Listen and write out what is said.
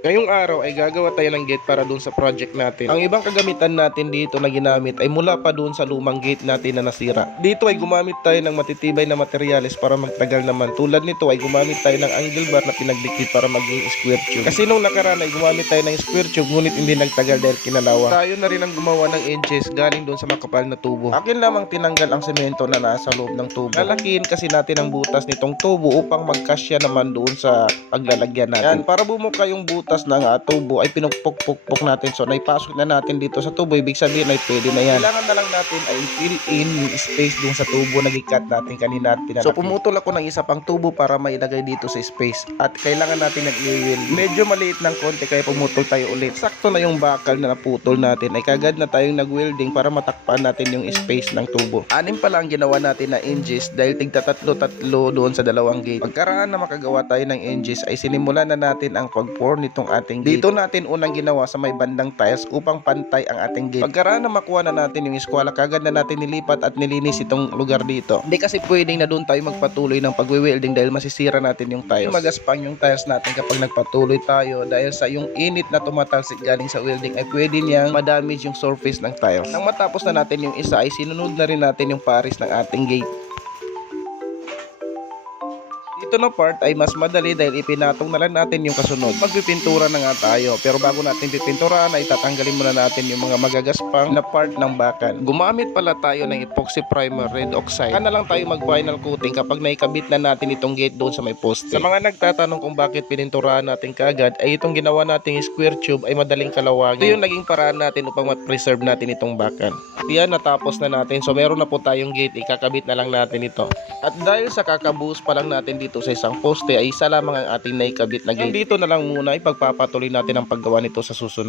Ngayong araw ay gagawa tayo ng gate para dun sa project natin. Ang ibang kagamitan natin dito na ginamit ay mula pa dun sa lumang gate natin na nasira. Dito ay gumamit tayo ng matitibay na materyales para magtagal naman. Tulad nito ay gumamit tayo ng angle bar na pinagdikit para maging square tube. Kasi nung nakaraan ay gumamit tayo ng square tube ngunit hindi nagtagal dahil kinalawa. Tayo na rin ang gumawa ng edges galing dun sa makapal na tubo. Akin lamang tinanggal ang semento na nasa loob ng tubo. Lalakihin kasi natin ang butas nitong tubo upang magkasya naman doon sa paglalagyan natin. Yan, para bumuka yung butas ng tubo ay pinupok-pok-pok natin. So naipasok na natin dito sa tubo, ibig sabihin ay pwede na yan. Kailangan na lang natin ay fill in yung space dun sa tubo na gikat natin kanina at pinalaki. So pumutol ako ng isa pang tubo para mailagay dito sa space at kailangan natin nag-i-weld. Medyo maliit ng konti kaya pumutol tayo ulit. Sakto na yung bakal na naputol natin ay kagad na tayong nag-welding para matakpan natin yung space ng tubo. Anim pala ang ginawa natin na hinges dahil tigta tatlo doon sa dalawang gate. Pagkaraan na makagawa tayo ng hinges ay sinimulan na natin ang pag-pour nitong ating gate. Dito natin unang ginawa sa may bandang tiles upang pantay ang ating gate. Pagkaraan na makuha na natin yung eskwela, kagad na natin nilipat at nilinis itong lugar dito. Hindi kasi pwedeng na doon tayo magpatuloy ng pag-welding dahil masisira natin yung tiles. Magaspang yung tiles natin kapag nagpatuloy tayo dahil sa yung init na tumatalsik galing sa welding ay pwede niyang madamage yung surface ng tiles. Nang matapos na natin yung isa ay sinunod na rin natin yung paris ng ating gate. Ito na part ay mas madali dahil ipinatong na lang natin yung kasunod. Magpipintura na nga tayo, pero bago natin pipinturahan ay tatanggalin muna natin yung mga magagaspang na part ng bakan. Gumamit pala tayo ng epoxy primer red oxide. Saka na lang tayo mag final coating kapag naikabit na natin itong gate doon sa may poste. Sa mga nagtatanong kung bakit pininturahan natin kaagad ay itong ginawa nating square tube ay madaling kalawangin. Ito yung naging paraan natin upang ma-preserve natin itong bakan. Yan, natapos na natin. So meron na po tayong gate, ikakabit na lang natin ito. At dahil sa kakabuhos pa lang natin dito sa isang poste ay isa lamang ang ating naikabit na gate. Dito na lang muna ipagpapatuloy natin ang paggawa nito sa susunod.